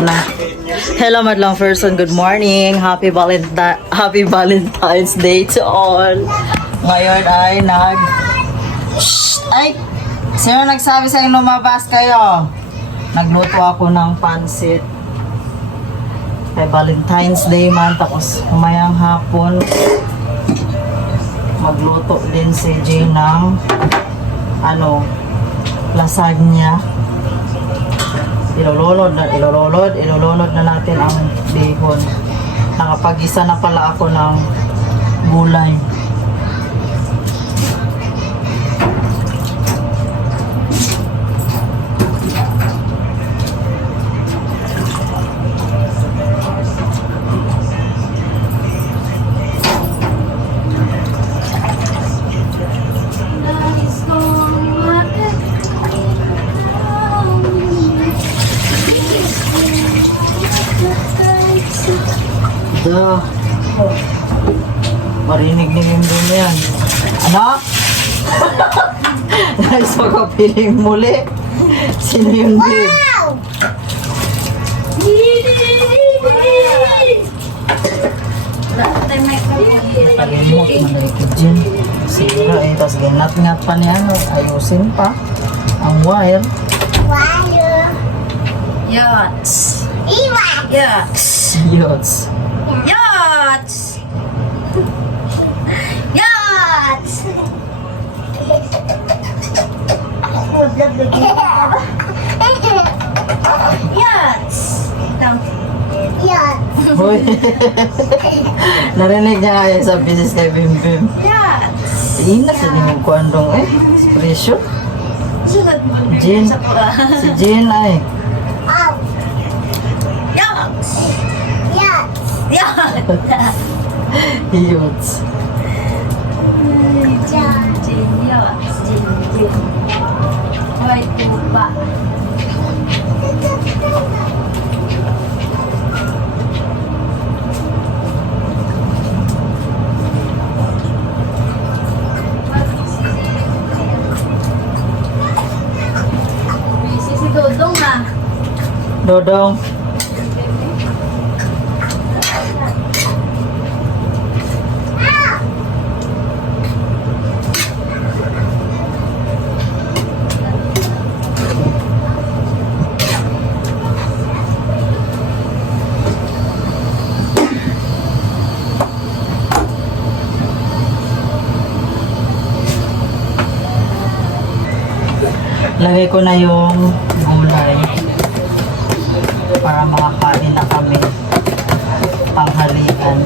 Hello madlang person, good morning. Happy Valentine's Day to all. Ngayon ay ay, sino nagsabi sa inyo lumabas kayo? Nagluto ako ng pansit. Kay Valentine's Day man, tapos umayang hapon magluto din si Jane ng lasagna. Ilulunod na natin ang bacon. Nakapag-isa na pala ako ng gulay. Marinig ni Mimbo na yan. Anak? Nice makapiling muli. Sino yung babe? Kalimot man na ito dyan. Sira eh. Tapos ginat-ngat pa niya. Ayusin pa ang wire. Yachts. Yachts. Yachts. Yachts. Yachts. Yachts. Hoy. Narinig niya kaya sa business kay Bim Bim. Yachts. Ina sa limang kwandong eh. Expression. Sunod mo. Jean. Si Jean ay. Yachts. Yachts. Yachts. Yachts. Hoy, tuba. Busy si Dodong ah. Dodong. Lagay ko na yung gulay para makakain na kami panghalian.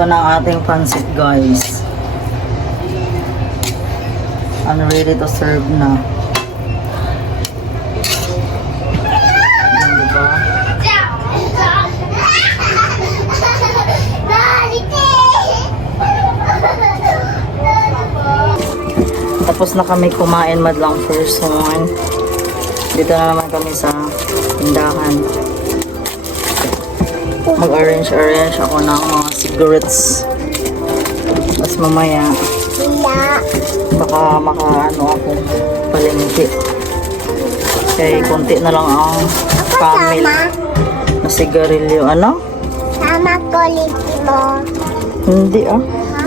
Ito na ang ating pancit, guys. And ready to serve na. Yan, diba? Tapos na kami kumain madlang person. Dito na naman kami sa tindahan. Mag-arrange ako ng mga cigarettes. Tapos mamaya, baka makaano ako palengke. Kaya konti na lang ang kamil na sigarilyo. Ano? Sama ko liti mo. Hindi ah. Ha?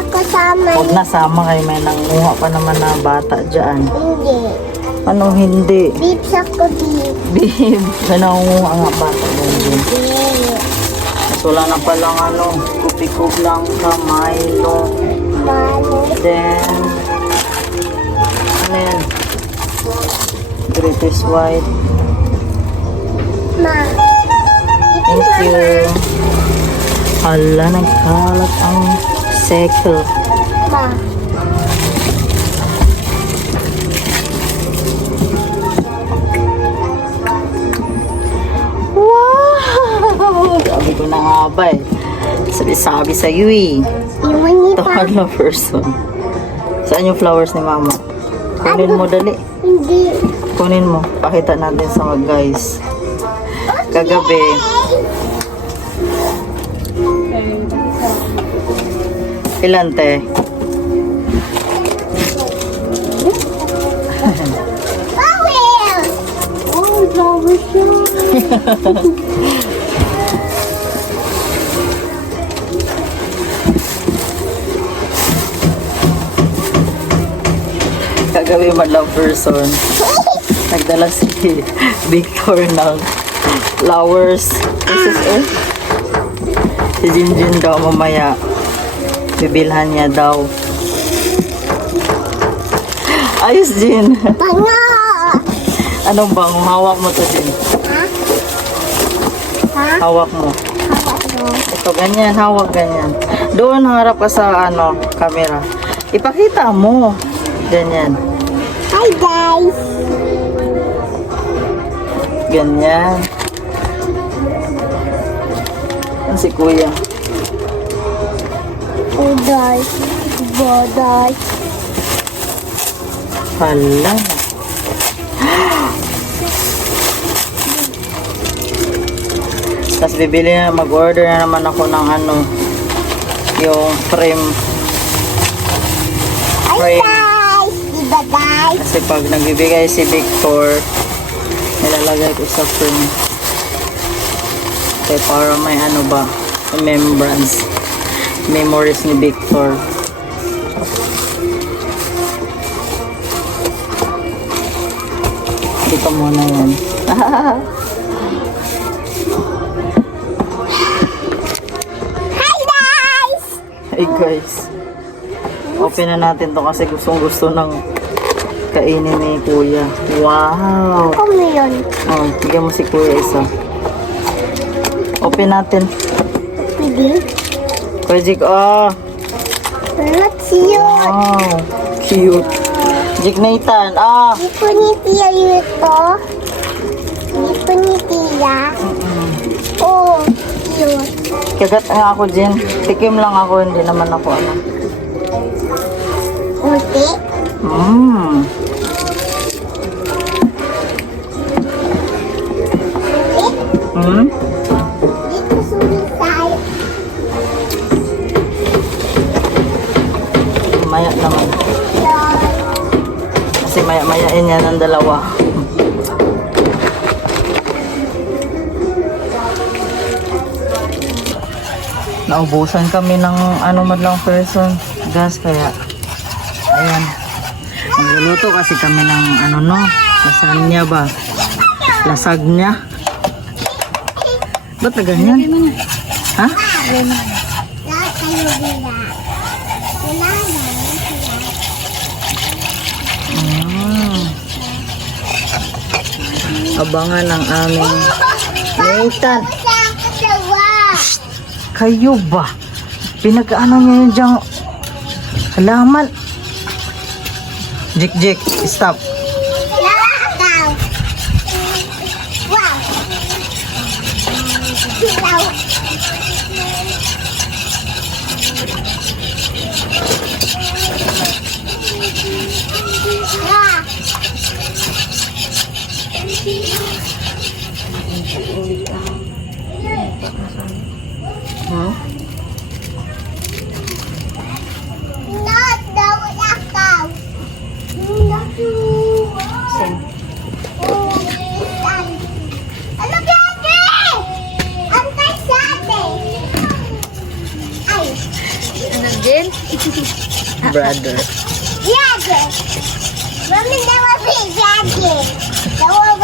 Ako sama. Huwag na sama kayo. May nanguha pa naman na bata dyan. Hindi. Ano hindi? Beeps ako beep. Babe, may nanguha nga bata dyan. Hindi. Mas wala na palang ano, kupikog lang ka, Milo. Malo. Then, ano yan? British white. Ma. Thank you. Hala, nagkalat ang sekl. Ma. Wow! Sabi ko na nga ba eh. Sabi sa iyo eh. Iwan niya pa. Tawag na person. Saan yung flowers ni mama? Kunin mo dali. Hindi. Kunin mo. Pakita natin sa mga guys. Kagabi. Ilan te? Bawel! Oh, bawel siya. Kagabi madlang person. Nagdala si Victor ng flowers. Si Jinjin daw mamaya. Bibilhan niya daw. Ayos, Jin. Bango! Anong bang? Hawak mo to, Jin. Ha? Hawak mo. Ano? Ito, ganyan. Hawak ganyan. Doon, harap ka sa, camera. Ipakita mo. Ganyan. Hi guys! Ganyan. Yan si Kuya. Uday. Boday. Hala. Tapos bibili na, mag-order na naman ako ng yung frame. Hi guys! Diba guys? Kasi pag nagbibigay si Victor, nilalagay ko sa frame. Kaya para may remembrance. Memories ni Victor. Dito muna yan. Hi guys! Hey guys. Open na natin to kasi gustong-gusto ng kainin ni Kuya. Wow! Ako mo yun. Oh, bigyan mo si Kuya isa. Open natin. Pwede? Kuya Jik, Let's see yun. wow! Cute. Jik Nathan, Hindi ko ni Tia ito. Hindi ko ni Tia. Oh, cute. Kagat nga ako, Jen. Tikim lang ako, hindi naman ako Uti. Mmm. Hmm? Dito sumisay. Maya naman. Kasi maya-mayain yan ang dalawa. Naubusan kami ng madlang person. Gas kaya. Ayan. Magluluto kasi kami ng lasagna ba? Lasagna. Ba't na ganyan? Ha? Lahat kayo bila. Wala na. Abangan ang aming Nathan. kayo ba? Pinag-ano niya yung dyang halaman. Jik, stop. Lakaw. Wow. Wow. Ah. Hmm? Not daw lakaw. Ano Daddy? Antay sa atin. Ay. Brother. Daddy. Mami, daw si Daddy. Daw